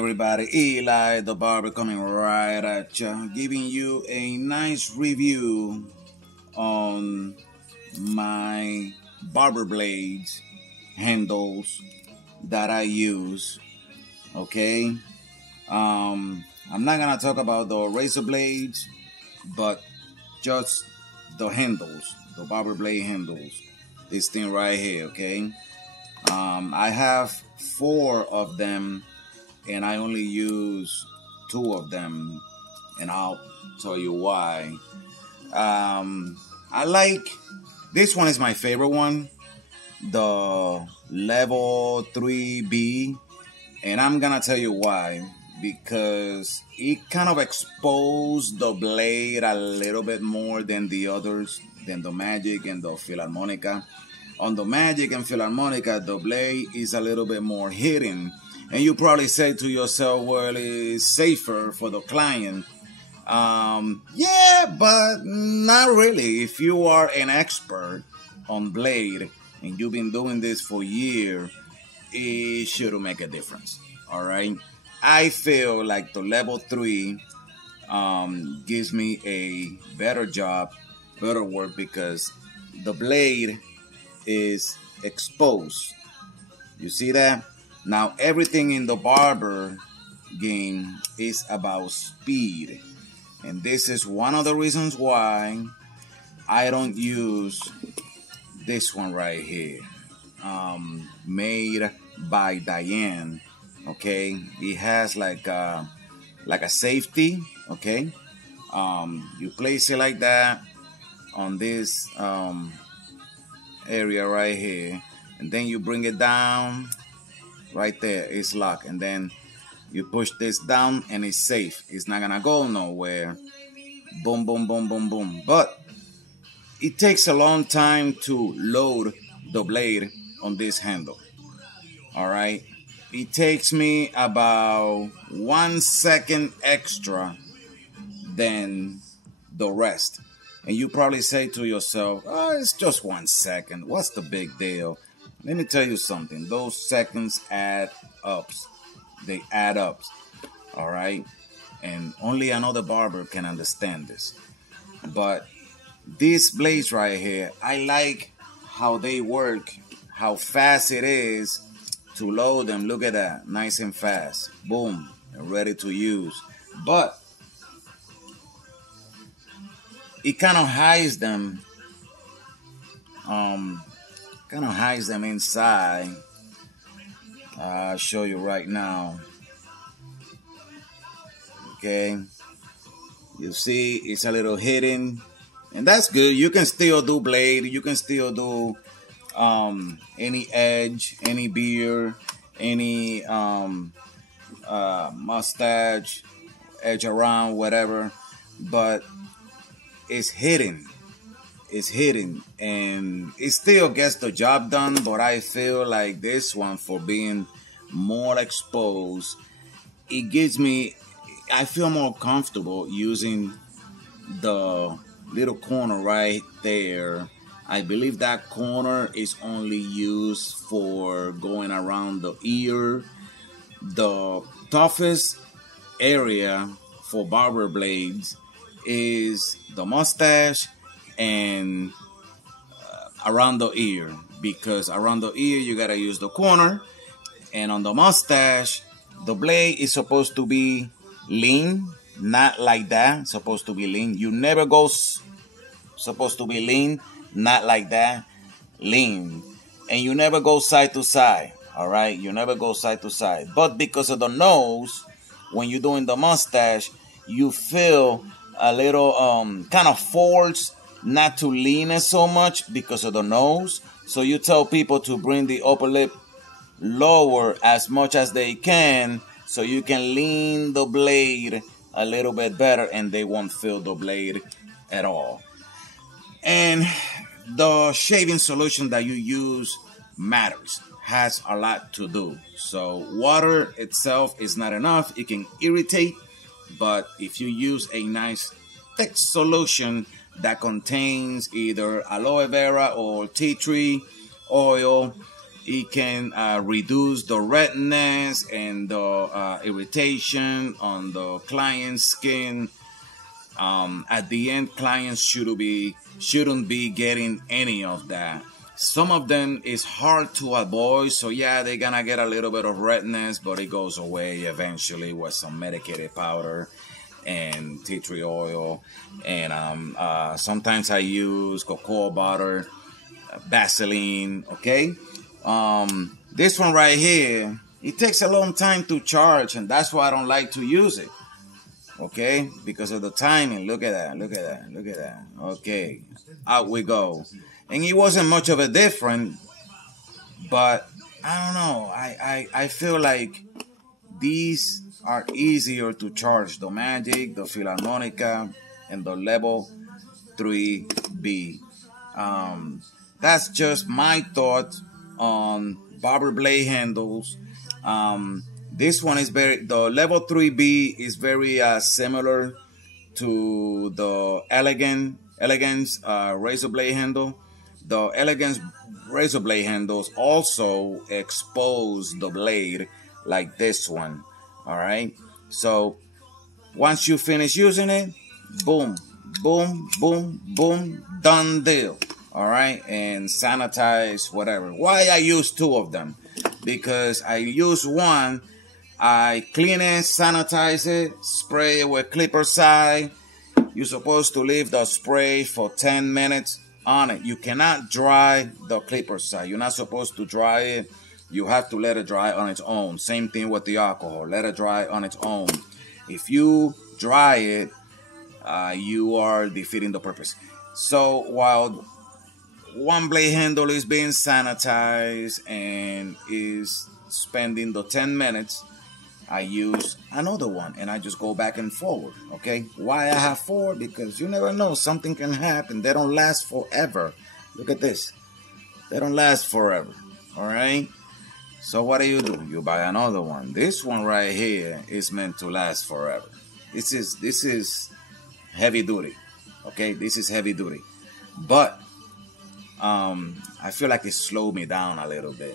everybody, Eli the Barber coming right at you, giving you a nice review on my barber blades handles that I use. Okay, I'm not gonna talk about the razor blades, but just the handles, the barber blade handles. This thing right here, okay. I have 4 of them, and I only use 2 of them, and I'll tell you why. I like this one, is my favorite one, the level 3B, and I'm gonna tell you why. Because it kind of exposed the blade a little bit more than the others, than the Magic and the Philharmonica. On the Magic and Philharmonica, the blade is a little bit more hidden. And you probably say to yourself, well, it's safer for the client. Yeah, but not really. If you are an expert on blade and you've been doing this for years, it should make a difference. All right. I feel like the level 3 gives me a better job, better work, because the blade is exposed. You see that? Now everything in the barber game is about speed, and this is one of the reasons why I don't use this one right here, made by Diane. Okay, it has like a safety. Okay, you place it like that on this area right here, and then you bring it down. Right there, it's locked, and then you push this down, and it's safe. It's not gonna go nowhere. Boom, boom, boom, boom, boom. But it takes a long time to load the blade on this handle. All right. It takes me about 1 second extra than the rest. And you probably say to yourself, oh, it's just 1 second. What's the big deal? Let me tell you something. Those seconds add up. They add up. All right? And only another barber can understand this. But these blades right here, I like how they work, how fast it is to load them. Look at that, nice and fast. Boom, ready to use. But it kind of hides them. Inside. I'll show you right now. Okay, you see it's a little hidden, and that's good. You can still do blade. You can still do any edge, any beard, any mustache, edge around, whatever, but it's hidden. It's hidden, and it still gets the job done. But I feel like this one, for being more exposed, it gives me, I feel more comfortable using the little corner right there. I believe that corner is only used for going around the ear. The toughest area for barber blades is the mustache and around the ear, because around the ear you gotta use the corner, and on the mustache the blade is supposed to be lean, not like that. It's supposed to be lean. You never go supposed to be lean, not like that, lean. And you never go side to side. All right, you never go side to side. But because of the nose, when you're doing the mustache, you feel a little kind of forced not to lean it so much because of the nose. So you tell people to bring the upper lip lower as much as they can, so you can lean the blade a little bit better, and they won't feel the blade at all. And the shaving solution that you use matters, has a lot to do. So water itself is not enough. It can irritate, but if you use a nice thick solution that contains either aloe vera or tea tree oil, It can reduce the redness and the irritation on the client's skin. At the end, clients shouldn't be getting any of that. Some of them is hard to avoid, so yeah, they're gonna get a little bit of redness, but it goes away eventually with some medicated powder and tea tree oil. And sometimes I use cocoa butter, Vaseline. Okay, this one right here, it takes a long time to charge, and that's why I don't like to use it. Okay, because of the timing. Look at that, look at that, look at that. Okay, out we go. And it wasn't much of a difference, but I don't know. I feel like these are easier to charge. The Magic, the Philharmonica, and the Level 3B. That's just my thought on Barber blade handles. This one is the Level 3B is very similar to the Elegance razor blade handle. The Elegance razor blade handles also expose the blade like this one. All right. So once you finish using it, boom, boom, boom, boom, done deal. All right. And sanitize whatever. Why I use two of them? Because I use one, I clean it, sanitize it, spray it with clipper side. You're supposed to leave the spray for 10 minutes on it. You cannot dry the clipper side. You're not supposed to dry it. You have to let it dry on its own. Same thing with the alcohol. Let it dry on its own. If you dry it, you are defeating the purpose. So while one blade handle is being sanitized and is spending the 10 minutes, I use another one and I just go back and forward. Okay, why I have four? Because you never know, something can happen. They don't last forever. Look at this, they don't last forever. All right, so what do? You buy another one. This one right here is meant to last forever. This is heavy duty. Okay, this is heavy duty, but I feel like it slowed me down a little bit.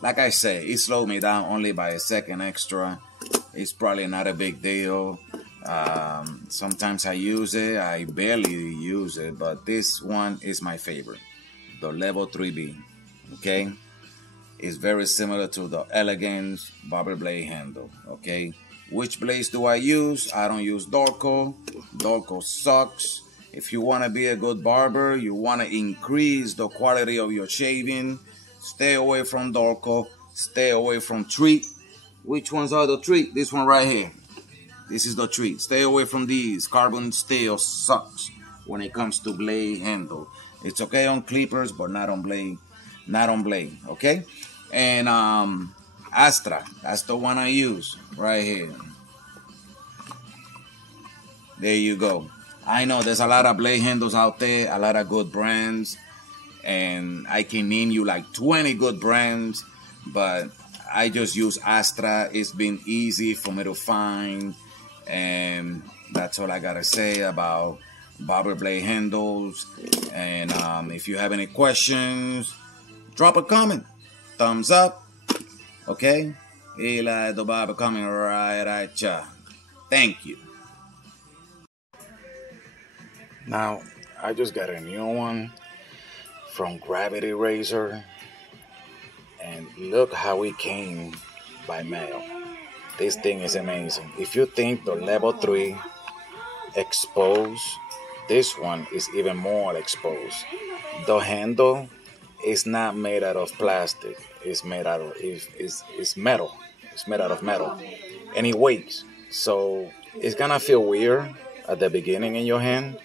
Like I say, it slowed me down only by a second extra. It's probably not a big deal. Sometimes I use it, I barely use it, but this one is my favorite, the Level 3B. Okay, it's very similar to the Elegance Barber blade handle. Okay, which blades do I use? I don't use Dorco. Dorco sucks. If you want to be a good barber, you want to increase the quality of your shaving, stay away from Dorco, stay away from Treat. Which ones are the Treat? This one right here. This is the Treat. Stay away from these. Carbon steel sucks when it comes to blade handle. It's okay on clippers, but not on blade. Not on blade, okay? And Astra, that's the one I use right here. There you go. I know there's a lot of blade handles out there, a lot of good brands, and I can name you like 20 good brands, but I just use Astra. It's been easy for me to find, and that's all I gotta say about Barber blade handles. And if you have any questions, drop a comment, thumbs up, okay? Eli the Barber coming right at ya. Thank you. Now, I just got a new one from Gravity Razor, and look how it came by mail. This thing is amazing. If you think the Level 3 exposed, this one is even more exposed. The handle is not made out of plastic. It's made out of it's metal. It's made out of metal, and it weighs. So it's gonna feel weird at the beginning in your hand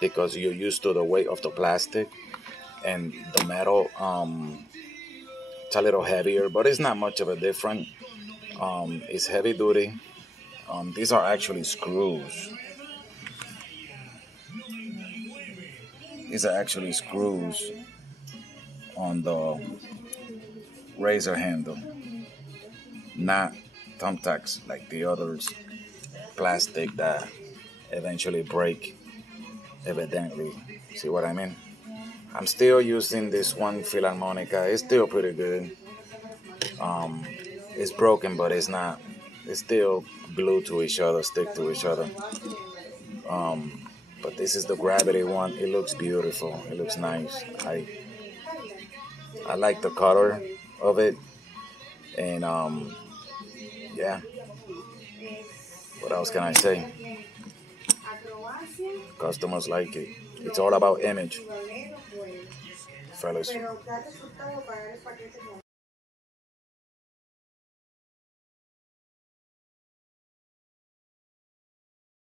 because you're used to the weight of the plastic, and the metal. It's a little heavier, but it's not much of a difference. It's heavy duty. These are actually screws. These are actually screws on the razor handle, not thumbtacks like the others, plastic that eventually break, evidently. See what I mean? I'm still using this one Philharmonica. It's still pretty good. Um, it's broken, but it's not. It's still glued to each other, stick to each other. But this is the gravity one. It looks beautiful. It looks nice. I like the color of it, and yeah. What else can I say? Customers like it. It's all about image, fellas.